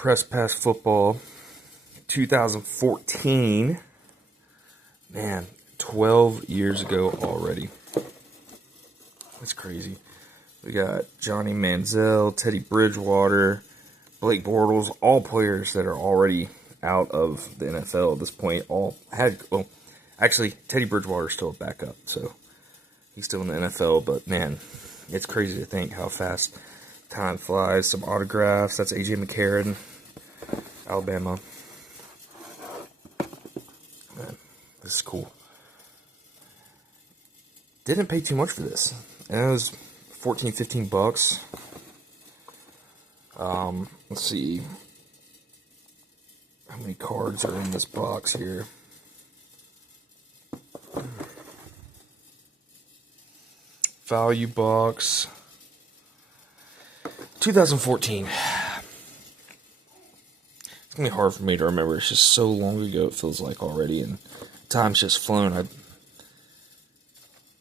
Press Pass Football 2014. Man, 12 years ago already. That's crazy. We got Johnny Manziel, Teddy Bridgewater, Blake Bortles, all players that are already out of the NFL at this point. All had, well, actually, Teddy Bridgewater's still a backup, so he's still in the NFL, but man, it's crazy to think how fast time flies. Some autographs. That's A.J. McCarron, Alabama. Man, this is cool. Didn't pay too much for this. And it was $14-15. Let's see how many cards are in this box here. Value box 2014. It's gonna be hard for me to remember. It's just so long ago, it feels like already, and time's just flown. I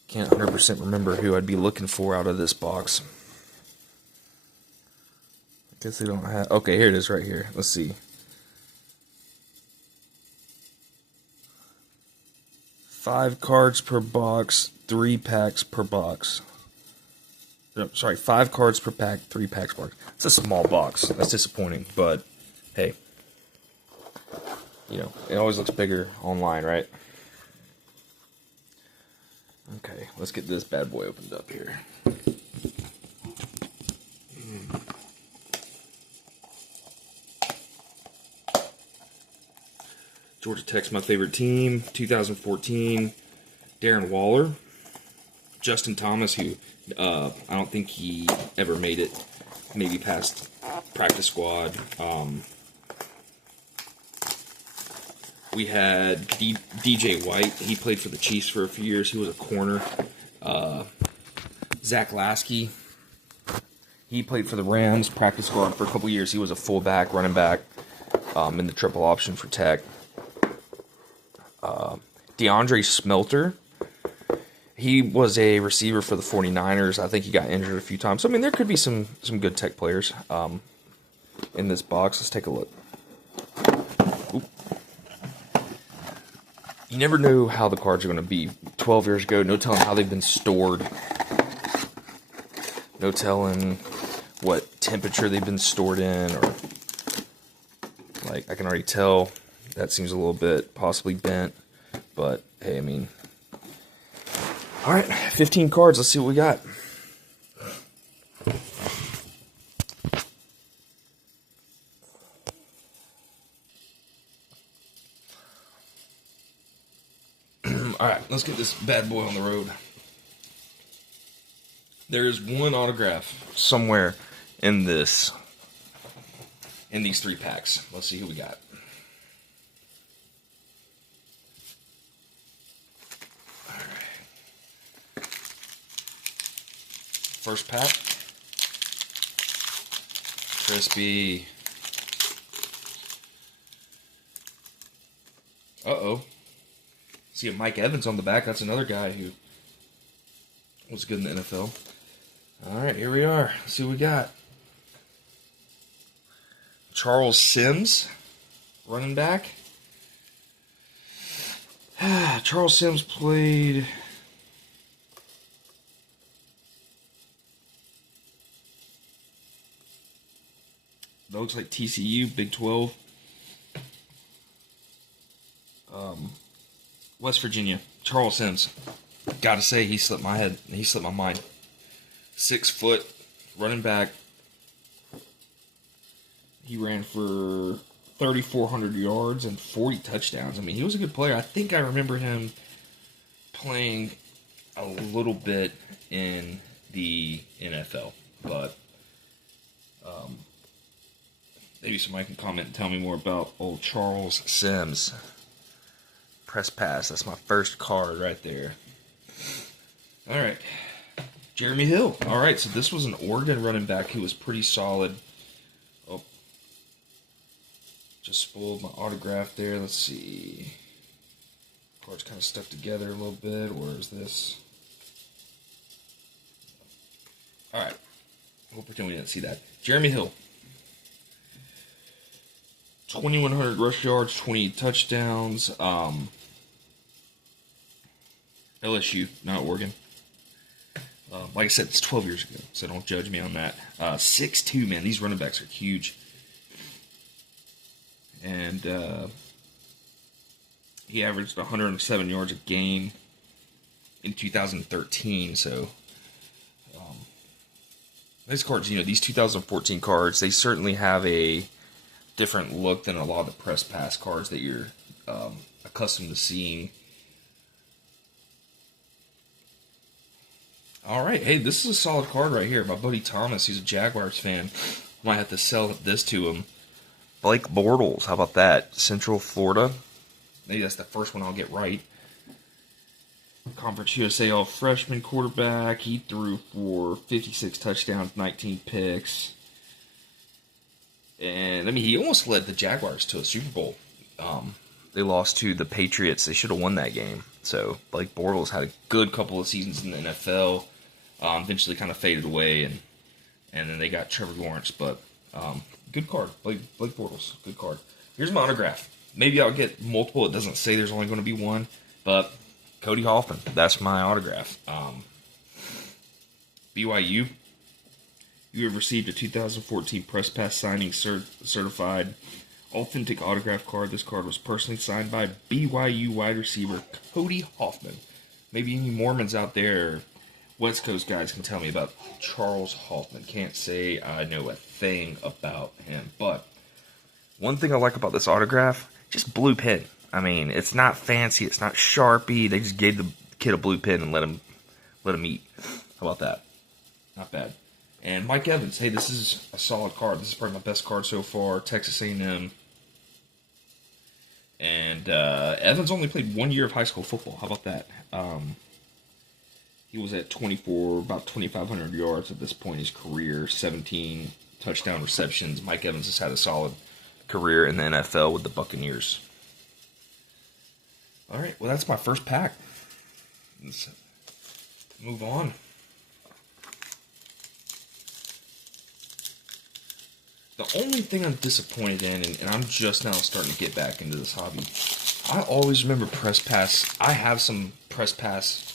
can't 100% remember who I'd be looking for out of this box. I guess they don't have. Okay, here it is right here. Let's see. 5 cards per box, 3 packs per box. No, sorry, 5 cards per pack, 3 packs per box. It's a small box. That's disappointing, but hey, you know, it always looks bigger online, right? Okay, let's get this bad boy opened up here. Georgia Tech's my favorite team. 2014, Darren Waller. Justin Thomas, who I don't think he ever made it, maybe past practice squad. We had DJ White. He played for the Chiefs for a few years. He was a corner. Zach Lasky. He played for the Rams, practice squad for a couple years. He was a fullback, running back, in the triple option for Tech. DeAndre Smelter. He was a receiver for the 49ers. I think he got injured a few times. So, I mean, there could be some good Tech players in this box. Let's take a look. Oop. You never know how the cards are going to be. 12 years ago, no telling how they've been stored. No telling what temperature they've been stored in. Or, like, I can already tell that seems a little bit possibly bent. But, hey, I mean... Alright, 15 cards. Let's see what we got. Alright, let's get this bad boy on the road. There is one autograph somewhere in these 3 packs. Let's see who we got. First pack. Crispy. Uh-oh. See a Mike Evans on the back. That's another guy who was good in the NFL. Alright, here we are. Let's see what we got. Charles Sims, running back. Charles Sims played... That looks like TCU, Big 12. West Virginia. Charles Sims. Gotta say, he slipped my head. He slipped my mind. 6 foot, running back. He ran for 3,400 yards and 40 touchdowns. I mean, he was a good player. I think I remember him playing a little bit in the NFL. But, maybe somebody can comment and tell me more about old Charles Sims. Press pass. That's my first card right there. All right. Jeremy Hill. All right, so this was an Oregon running back who was pretty solid. Oh. Just spoiled my autograph there. Let's see. Card's kind of stuck together a little bit. Where is this? All right. We'll pretend we didn't see that. Jeremy Hill. 2,100 rush yards, 28 touchdowns. LSU, not Oregon. Like I said, it's 12 years ago, so don't judge me on that. 6'2", man. These running backs are huge. And he averaged 107 yards a game in 2013, so these cards, these 2014 cards, they certainly have a different look than a lot of the press pass cards that you're accustomed to seeing. All right, hey, this is a solid card right here. My buddy Thomas, he's a Jaguars fan. Might have to sell this to him. Blake Bortles, how about that? Central Florida. Maybe that's the first one I'll get right. Conference USA All-Freshman quarterback. He threw for 56 touchdowns, 19 picks. And, he almost led the Jaguars to a Super Bowl. They lost to the Patriots. They should have won that game. So, Blake Bortles had a good couple of seasons in the NFL. Eventually kind of faded away, and then they got Trevor Lawrence. But, good card. Blake Bortles, good card. Here's my autograph. Maybe I'll get multiple. It doesn't say there's only going to be one. But, Cody Hoffman, that's my autograph. BYU, you have received a 2014 Press Pass signing certified authentic autograph card. This card was personally signed by BYU wide receiver Cody Hoffman. Maybe any Mormons out there, West Coast guys, can tell me about Charles Hoffman. Can't say I know a thing about him. But one thing I like about this autograph, just blue pen. It's not fancy. It's not Sharpie. They just gave the kid a blue pen and let him eat. How about that? Not bad. And Mike Evans. Hey, this is a solid card. This is probably my best card so far. Texas A&M. And Evans only played 1 year of high school football. How about that? He was at 24, about 2,500 yards at this point in his career. 17 touchdown receptions. Mike Evans has had a solid career in the NFL with the Buccaneers. All right, well, that's my first pack. Let's move on. The only thing I'm disappointed in, and I'm just now starting to get back into this hobby, I always remember Press Pass. I have some Press Pass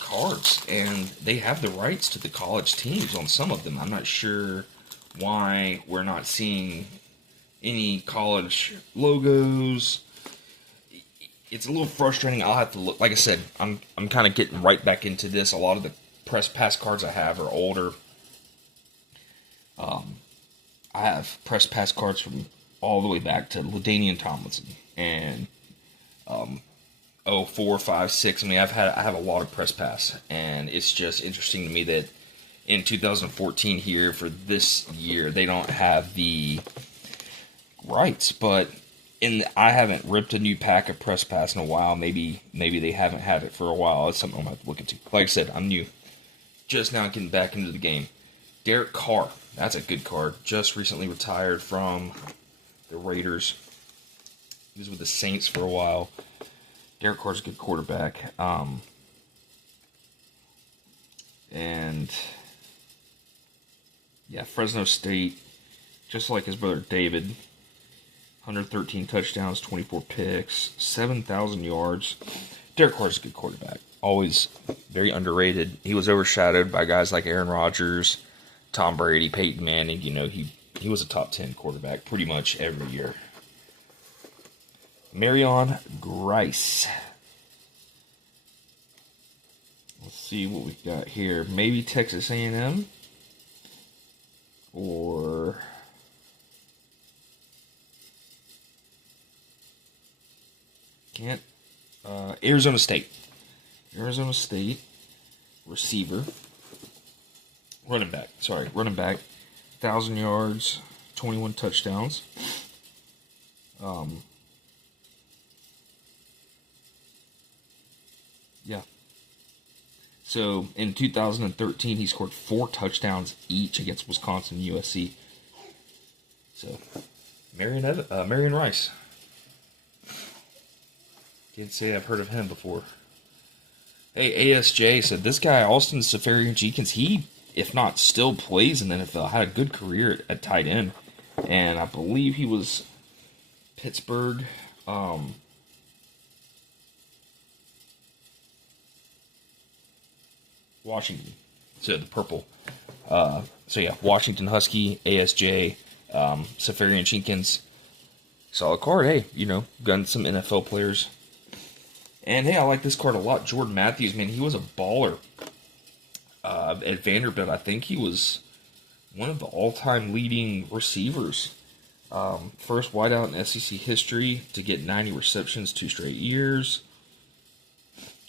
cards, and they have the rights to the college teams on some of them. I'm not sure why we're not seeing any college logos. It's a little frustrating. I'll have to look. Like I said, I'm kind of getting right back into this. A lot of the Press Pass cards I have are older. I have Press Pass cards from all the way back to LaDainian Tomlinson and 04, 5, 6. I have a lot of Press Pass, and it's just interesting to me that in 2014 here for this year they don't have the rights, but I haven't ripped a new pack of Press Pass in a while. Maybe they haven't had it for a while. It's something I'm going to have to look into. Like I said, I'm new. Just now getting back into the game. Derek Carr. That's a good card. Just recently retired from the Raiders. He was with the Saints for a while. Derek Carr's a good quarterback. And, yeah, Fresno State, just like his brother David, 113 touchdowns, 24 picks, 7,000 yards. Derek Carr's a good quarterback. Always very underrated. He was overshadowed by guys like Aaron Rodgers, Tom Brady, Peyton Manning. He was a top 10 quarterback pretty much every year. Marion Grice. Let's see what we've got here. Maybe Texas A&M. Or Arizona State. Arizona State receiver. Running back. 1,000 yards, 21 touchdowns. Yeah. So in 2013, he scored 4 touchdowns each against Wisconsin and USC. So Marion Rice. Can't say I've heard of him before. Hey, ASJ said this guy, Austin Seferian-Jenkins, he, if not still plays in the NFL, had a good career at tight end. And I believe he was Pittsburgh. Washington. So the purple. So yeah, Washington Husky, ASJ, Safarian Jenkins. Solid card. Hey, got some NFL players. And hey, I like this card a lot. Jordan Matthews, man, he was a baller. At Vanderbilt, I think he was one of the all-time leading receivers. First wideout in SEC history to get 90 receptions 2 straight years.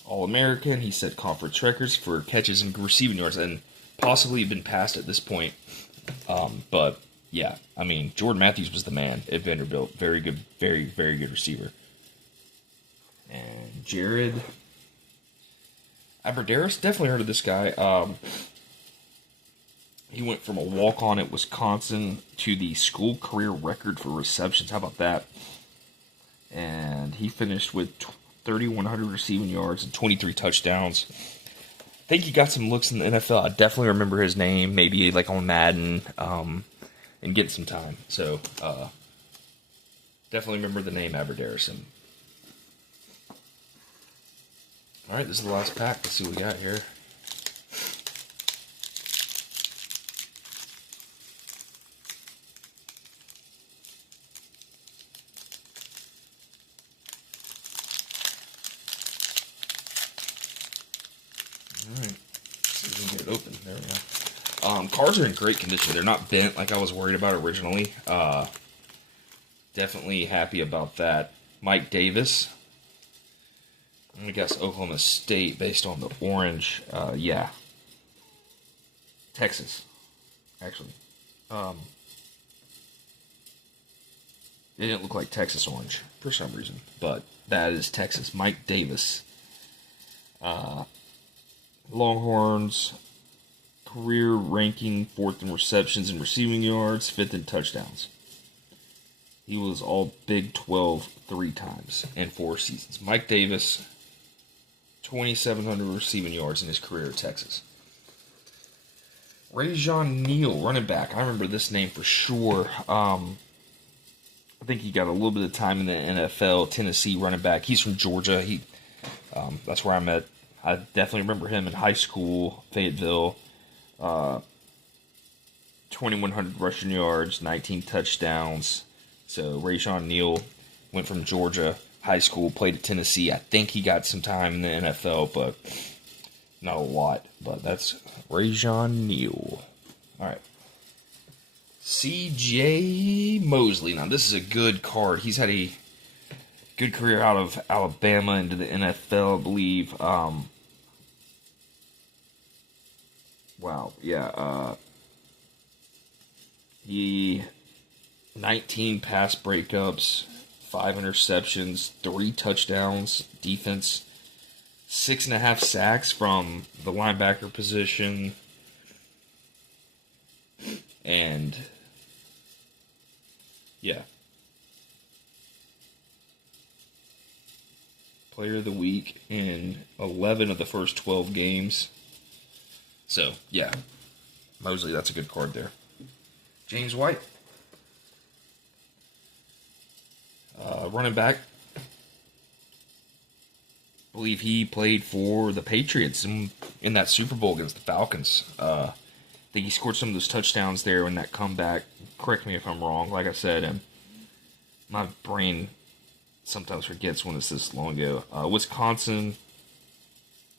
All-American. He set conference records for catches and receiving yards, and possibly been passed at this point. But yeah, I mean, Jordan Matthews was the man at Vanderbilt. Very good, very, very good receiver. And Jared Abbrederis, definitely heard of this guy. He went from a walk-on at Wisconsin to the school career record for receptions. How about that? And he finished with 3,100 receiving yards and 23 touchdowns. I think he got some looks in the NFL. I definitely remember his name, maybe like on Madden, and getting some time. So, definitely remember the name Abbrederis. All right, this is the last pack. Let's see what we got here. All right, see if we can get it open. There we go. Cards are in great condition. They're not bent like I was worried about originally. Definitely happy about that. Mike Davis. I'm going to guess Oklahoma State based on the orange. Yeah. Texas, actually. It didn't look like Texas orange for some reason, but that is Texas. Mike Davis. Longhorns, career ranking 4th in receptions and receiving yards, 5th in touchdowns. He was all Big 12 3 times in 4 seasons. Mike Davis, 2,700 receiving yards in his career at Texas. Rajon Neal, running back. I remember this name for sure. I think he got a little bit of time in the NFL. Tennessee running back. He's from Georgia. That's where I met. I definitely remember him in high school, Fayetteville. 2,100 rushing yards, 19 touchdowns. So Rajon Neal went from Georgia high school, played at Tennessee. I think he got some time in the NFL, but not a lot. But that's Rajon Neal. All right. C.J. Mosley. Now, this is a good card. He's had a good career out of Alabama into the NFL, I believe. Wow, yeah. He 19 pass breakups, 5 interceptions, 3 touchdowns, defense, 6.5 sacks from the linebacker position, and yeah. Player of the week in 11 of the first 12 games. So, yeah. Mosley, that's a good card there. James White. Running back. I believe he played for the Patriots in that Super Bowl against the Falcons. I think he scored some of those touchdowns there in that comeback. Correct me if I'm wrong. Like I said, and my brain sometimes forgets when it's this long ago. Wisconsin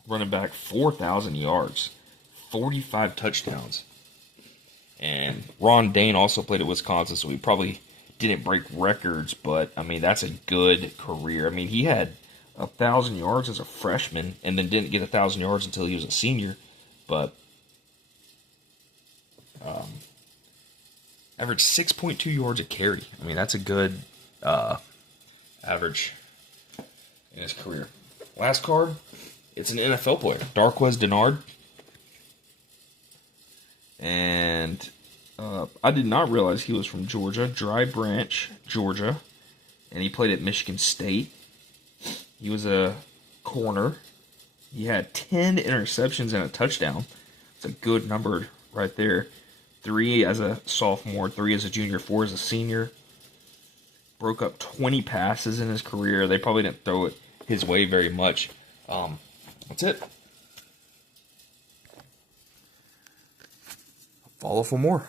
running back, 4,000 yards, 45 touchdowns. And Ron Dane also played at Wisconsin, so he probably didn't break records, but, I mean, that's a good career. I mean, he had 1,000 yards as a freshman and then didn't get 1,000 yards until he was a senior, but averaged 6.2 yards a carry. I mean, that's a good average in his career. Last card, it's an NFL player, Darqueze Dennard. And I did not realize he was from Georgia, Dry Branch, Georgia, and he played at Michigan State. He was a corner. He had 10 interceptions and a touchdown. It's a good number right there. 3 as a sophomore, 3 as a junior, 4 as a senior. broke up 20 passes in his career. They probably didn't throw it his way very much. That's it. Follow for more.